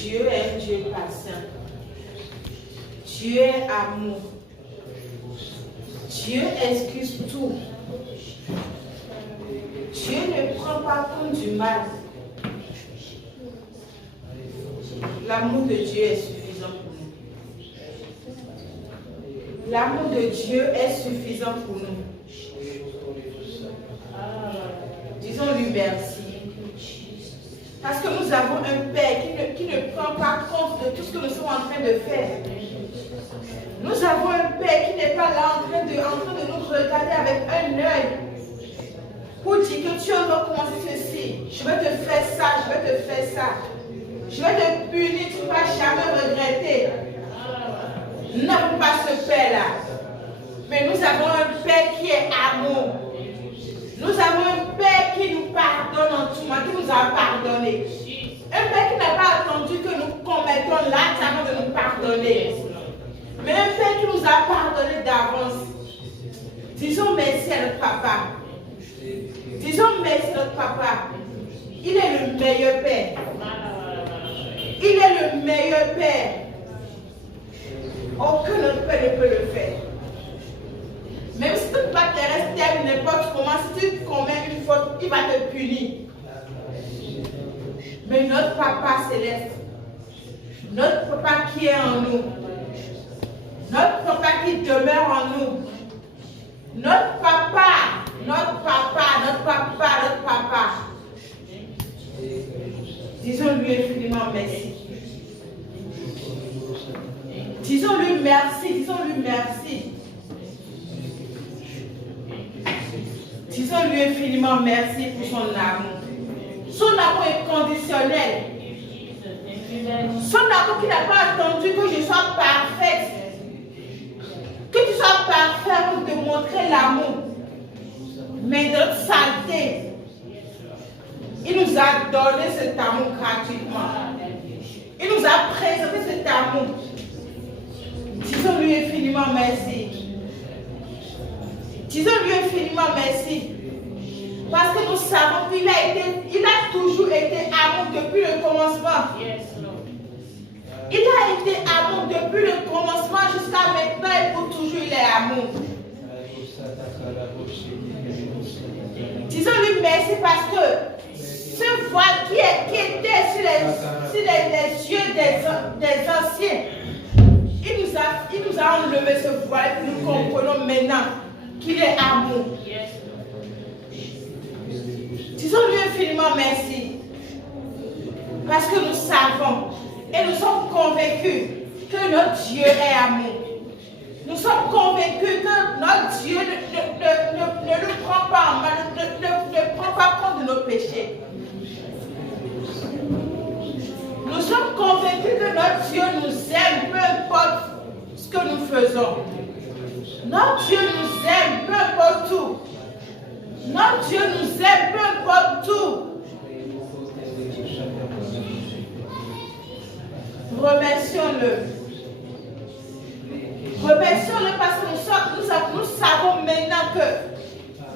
Dieu est un Dieu patient. Dieu est amour. Dieu excuse tout. Dieu ne prend pas compte du mal. L'amour de Dieu est suffisant pour nous. L'amour de Dieu est suffisant pour nous. Disons-lui merci. Parce que nous avons un Père qui ne prend pas compte de tout ce que nous sommes en train de faire. Nous avons un Père qui n'est pas là en train de nous regarder avec un œil pour dire que tu dois commencer ceci. Je vais te faire ça, je vais te faire ça. Je vais te punir, tu ne vas jamais regretter. Nous n'avons pas ce Père-là. Mais nous avons un Père qui est amour. Nous avons un Père qui nous pardonne en tout moment, qui nous a pardonné. Un Père qui n'a pas attendu que nous commettons l'acte avant de nous pardonner. Mais un Père qui nous a pardonné d'avance. Disons merci à notre papa. Disons merci à notre papa. Il est le meilleur Père. Il est le meilleur Père. Aucun autre Père ne peut le faire. Même si ton père terrestre t'aime n'importe comment, si tu commets une faute, il va te punir. Mais notre papa céleste, notre papa qui est en nous, notre papa qui demeure en nous, notre papa, notre papa, notre papa, notre papa. Disons-lui infiniment merci. Disons-lui merci, disons-lui merci. Disons-lui infiniment merci pour son amour. Son amour est conditionnel. Son amour qui n'a pas attendu que je sois parfaite. Que tu sois parfait pour te montrer l'amour. Mais notre saleté, il nous a donné cet amour gratuitement. Il nous a présenté cet amour. Disons-lui infiniment merci. Disons-lui infiniment merci. Parce que nous savons qu'il a toujours été amour depuis le commencement. Il a été amour depuis le commencement jusqu'à maintenant et pour toujours il est amour. Disons-lui merci parce que ce voile qui était sur les yeux des anciens, il nous a enlevé ce voile et nous comprenons maintenant qu'il est amour. Disons-lui infiniment merci. Parce que nous savons et nous sommes convaincus que notre Dieu est amour. Nous sommes convaincus que notre Dieu ne nous prend pas en main, ne prend pas compte de nos péchés. Nous sommes convaincus que notre Dieu nous aime, peu importe ce que nous faisons. Notre Dieu nous aime, peu importe tout. Notre Dieu nous aime, peu importe tout. Remercions-le. Remercions-le parce que nous savons maintenant que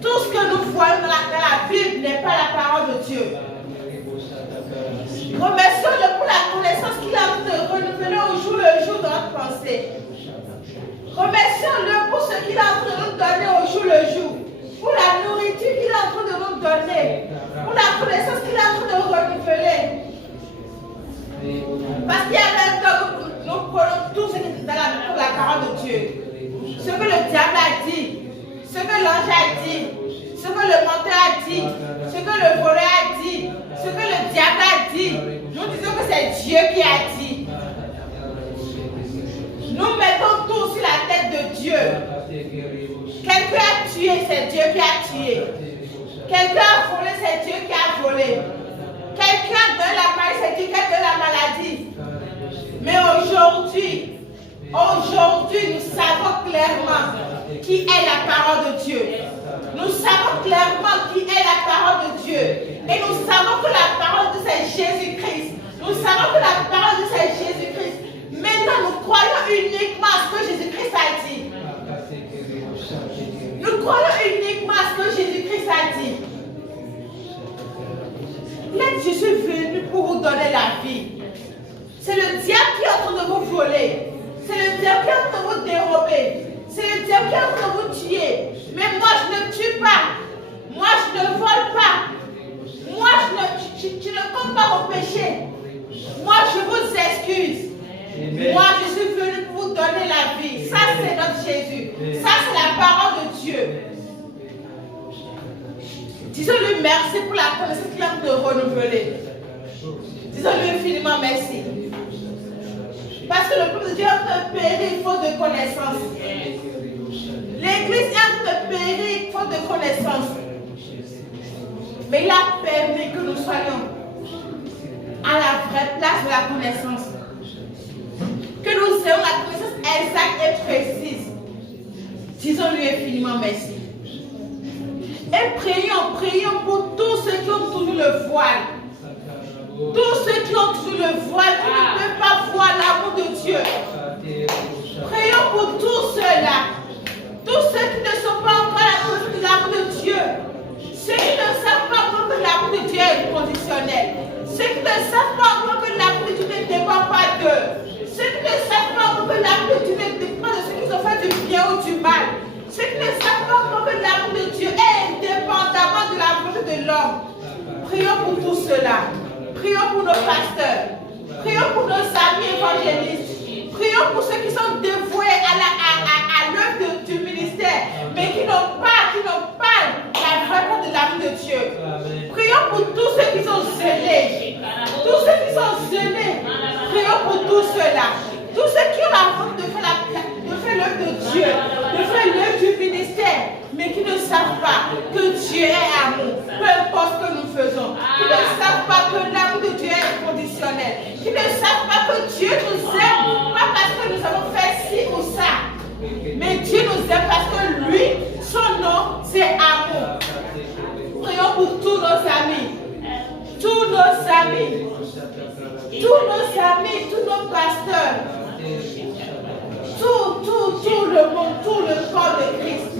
tout ce que nous voyons dans la Bible n'est pas la parole de Dieu. Remercions-le pour la connaissance qu'il a de renouveler au jour le jour dans notre pensée. Remercions-le pour ce qu'il est en train de nous donner au jour le jour. Pour la nourriture qu'il est en train de nous donner. Pour la connaissance qu'il est en train de renouveler. Parce qu'il y a un temps où nous prenons tout ce qui est dans la parole de Dieu. Ce que le diable a dit. Ce que l'ange a dit. Ce que le menteur a dit. Ce que le voleur a dit. Ce que le diable a dit. Nous disons que c'est Dieu qui a dit. Nous mettons tout sur la tête de Dieu. Quelqu'un a tué, c'est Dieu qui a tué. Quelqu'un a volé, c'est Dieu qui a volé. Quelqu'un donne la maladie, c'est Dieu qui a donné la maladie. Mais aujourd'hui, nous savons clairement qui est la parole de Dieu. Nous savons clairement qui est la parole de Dieu. Et nous savons que la parole de Dieu, c'est Jésus-Christ. Nous savons que la parole de Dieu, c'est Jésus-Christ. Maintenant, nous croyons uniquement à ce que Jésus-Christ a dit. Nous croyons uniquement à ce que Jésus-Christ a dit. Il a dit, je suis venu pour vous donner la vie. de vous voler. C'est le diable qui est en train de vous dérober. C'est le diable qui est en train de vous tuer. Mais moi, je ne tue pas. Moi, je ne vole pas. Moi, tu ne comptes pas au péché. Moi, je vous excuse. Moi, je suis venu pour vous donner la vie. Ça, c'est notre Jésus. Ça, c'est la parole de Dieu. Disons-lui merci pour la connaissance qu'il a de renouveler. Disons-lui infiniment merci. Parce que le peuple de Dieu est en train de périr faute de connaissance. L'église est en train de périr faute de connaissance. Mais il a permis que nous soyons à la vraie place de la connaissance. Que nous ayons la connaissance exacte et précise. Disons-lui infiniment merci. Et prions pour tous ceux qui ont toujours le voile. Tous ceux qui ont toujours le voile, qui ne peuvent pas voir l'amour de Dieu. Prions pour tous ceux-là. Tous ceux qui ne sont pas encore à la connaissance de l'amour de Dieu. Ceux qui ne savent pas encore que l'amour de Dieu est conditionnel. Ceux qui ne savent pas encore que l'amour de Dieu ne dépend pas d'eux. Ceux qui ne savent pas encore que l'amour de Dieu ne dépend de ceux qui ont fait du bien ou du mal. Ceux qui ne savent pas encore que l'amour de Dieu est indépendamment de la volonté de l'homme. Prions pour tous ceux-là. Prions pour nos pasteurs. Prions pour nos amis évangélistes. Prions pour ceux qui sont dévoués à l'œuvre du ministère, mais qui n'ont pas la vraie part de l'amour de Dieu. Prions pour tous ceux qui sont zélés. Tous ceux qui sont zélés. Prions pour tous ceux-là. Tous ceux qui ont la volonté de faire l'œuvre de Dieu, de faire l'œuvre du ministère, mais qui ne savent pas que Dieu est amour, peu importe ce que nous faisons, qui ne savent pas que l'amour de Dieu est conditionnel, qui ne savent pas que Dieu nous aime, pas parce que nous avons fait ci ou ça, mais Dieu nous aime parce que lui, son nom, c'est amour. Prions pour tous nos amis, tous nos pasteurs, tout le monde, tout le corps de Christ,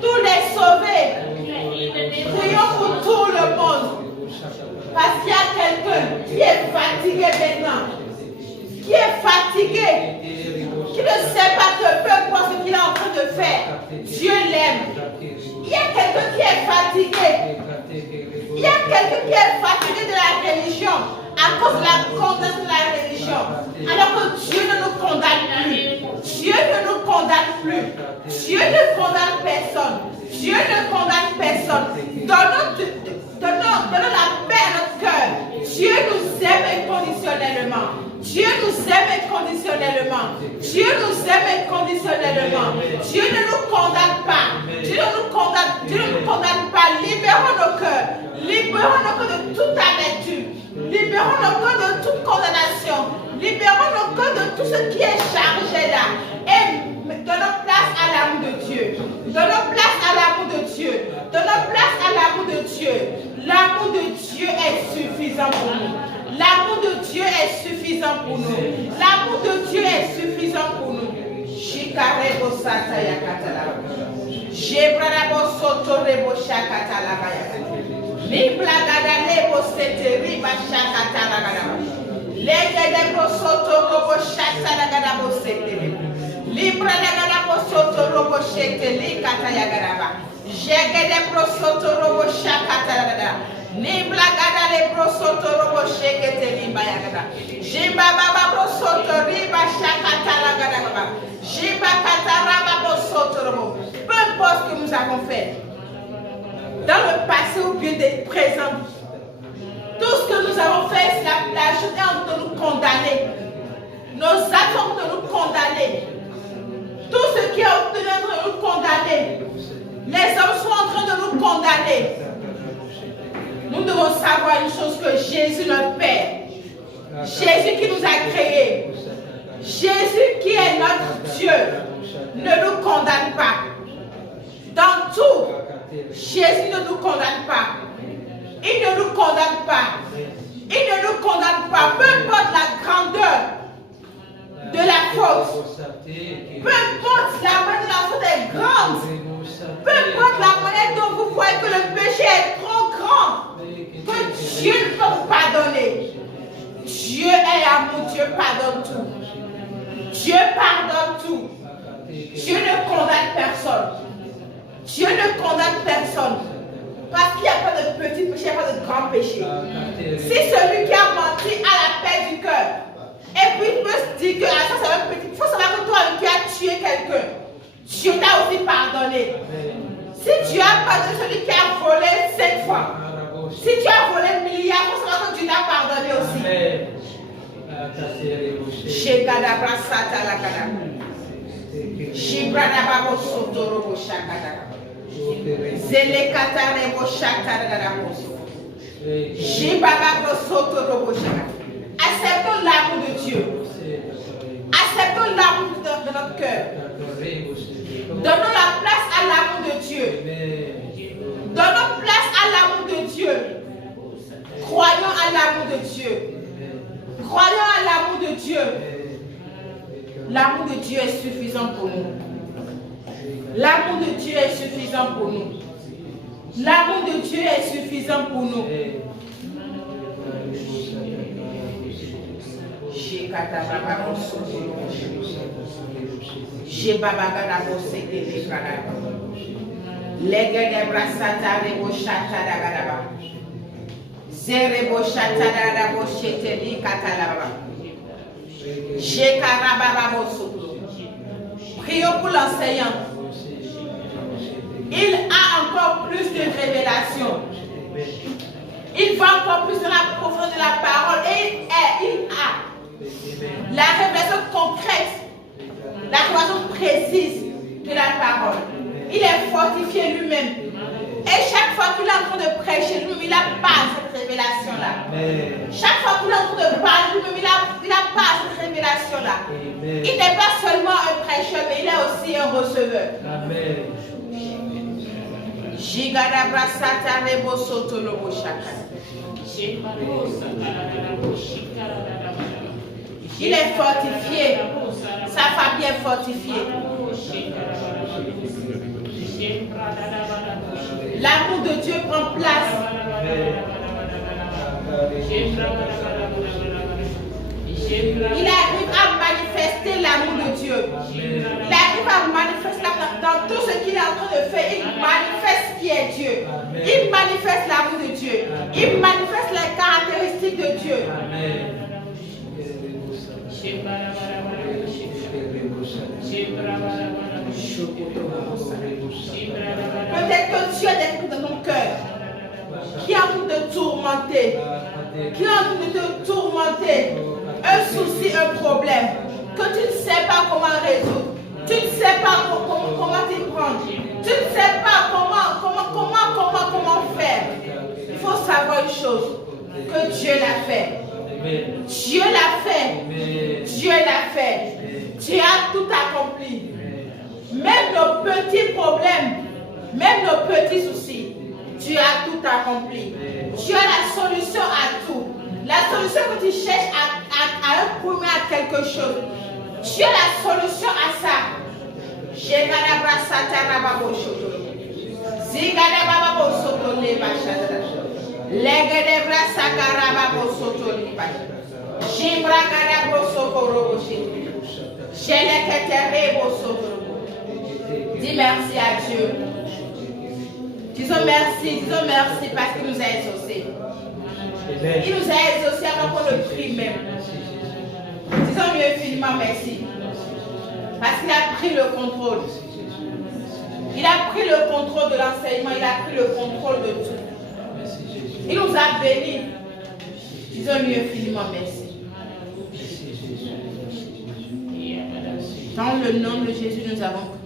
tous les sauvés. Prions pour tout le monde. Parce qu'il y a quelqu'un qui est fatigué maintenant, qui est fatigué, qui ne sait pas que peu importe ce qu'il est en train de faire, Dieu l'aime. Il y a quelqu'un qui est fatigué. Il y a quelqu'un qui est fatigué de la religion à cause de la condamnation de la religion. Alors que Dieu ne nous condamne plus. Dieu ne nous condamne plus. Dieu ne condamne personne. Dieu ne condamne personne. Donnons la paix à notre cœur. Dieu nous aime inconditionnellement. Dieu nous aime inconditionnellement. Dieu nous aime inconditionnellement. Dieu ne nous condamne pas. Dieu ne nous condamne pas. Libérons nos cœurs. Libérons nos cœurs de toute amertume. Libérons nos cœurs de toute condamnation. Libérons nos cœurs de tout ce qui est chargé là. Et donnons place à l'amour de Dieu. Donnons place à l'amour de Dieu. Donnons place à l'amour de Dieu. L'amour de Dieu est suffisant pour nous. L'amour de Dieu est suffisant pour nous. L'amour de Dieu est suffisant pour nous. Shikarebo sataya katala. Jebrabo sotorebo shakatala bayaka. Liblagada lebo seteri bashakatala gada. Legedebo sotorobo shakatala gada bo seteri. Libragada bo sotorobo sheteli kataya gada. Jegedebo sotorobo shakatala gada. Niblagada le brosoto robo shekete limba yagada. Jimba baba brosoto riba shakatala gada baba. Jimba kataraba brosoto robo. Peu importe ce que nous avons fait, dans le passé ou bien des présents, tout ce que nous avons fait, c'est la chose est en train de nous condamner. Nos actes sont en train de nous condamner. Tout ce qui est en train de nous condamner. Les hommes sont en train de nous condamner. Nous devons savoir une chose, que Jésus, notre Père, Jésus qui nous a créés, Jésus qui est notre Dieu, ne nous condamne pas. Dans tout, Jésus ne nous condamne pas. Il ne nous condamne pas. Il ne nous condamne pas. Peu importe la grandeur de la faute, peu importe la manière dont la faute est grande, peu importe la manière dont vous voyez que le péché est trop grand, que Dieu ne peut vous pardonner. Dieu est amour, Dieu pardonne tout. Dieu pardonne tout. Dieu ne condamne personne. Dieu ne condamne personne. Parce qu'il n'y a pas de petit péché, il n'y a pas de grand péché. Si celui qui a menti a la paix du cœur, et puis il peut se dire que ça c'est un petit. Il faut savoir que toi qui as tué quelqu'un, Dieu t'a aussi pardonné. Si tu as pardonné celui qui a volé 7 fois, si tu as volé 1 milliard, il faut savoir que Dieu t'a pardonné aussi. Acceptons l'amour de Dieu. Acceptons l'amour de notre cœur. Donnons la place à l'amour de Dieu. Donnons place à l'amour de Dieu. Croyons à l'amour de Dieu. Croyons à l'amour de Dieu. L'amour de Dieu est suffisant pour nous. L'amour de Dieu est suffisant pour nous. L'amour de Dieu est suffisant pour nous. Prions pour l'enseignant. Il a encore plus de révélations. Il va encore plus dans la profondeur de la parole. Et il a la révélation concrète, la révélation précise de la parole. Il est fortifié lui-même. Et chaque fois qu'il est en train de prêcher, lui-même, il a pas cette révélation-là. Chaque fois qu'il est en train de parler, lui-même, il a pas cette révélation-là. Il n'est pas seulement un prêcheur, mais il est aussi un receveur. Amen. Il est fortifié. Sa famille est fortifiée. L'amour de Dieu prend place. Il arrive à manifester l'amour de Dieu. Il arrive à manifester dans tout ce qu'il est en train de faire. Il manifeste qui est Dieu. Il manifeste l'amour de Dieu. Il manifeste les caractéristiques de Dieu. Peut-être que Dieu est dans ton cœur, qui a envie de te tourmenter, qui a envie de te tourmenter, un souci, un problème, que tu ne sais pas comment résoudre, tu ne sais pas comment t'y prendre, tu ne sais pas comment faire. Il faut savoir une chose, que Dieu l'a fait. Dieu l'a fait. Dieu l'a fait. Dieu a tout accompli. Même nos petits problèmes, même nos petits soucis, Dieu a tout accompli. Dieu a la solution à tout. La solution que tu cherches à un problème, à quelque chose, Dieu a la solution à ça. Dis merci à Dieu. Disons merci parce qu'il nous a exaucés. Il nous a exaucés avant qu'on le prie même. Disons lui infiniment merci. Parce qu'il a pris le contrôle. Il a pris le contrôle de l'enseignement, il a pris le contrôle de tout. Il nous a bénis. Disons lui infiniment merci. Dans le nom de Jésus, nous avons prié.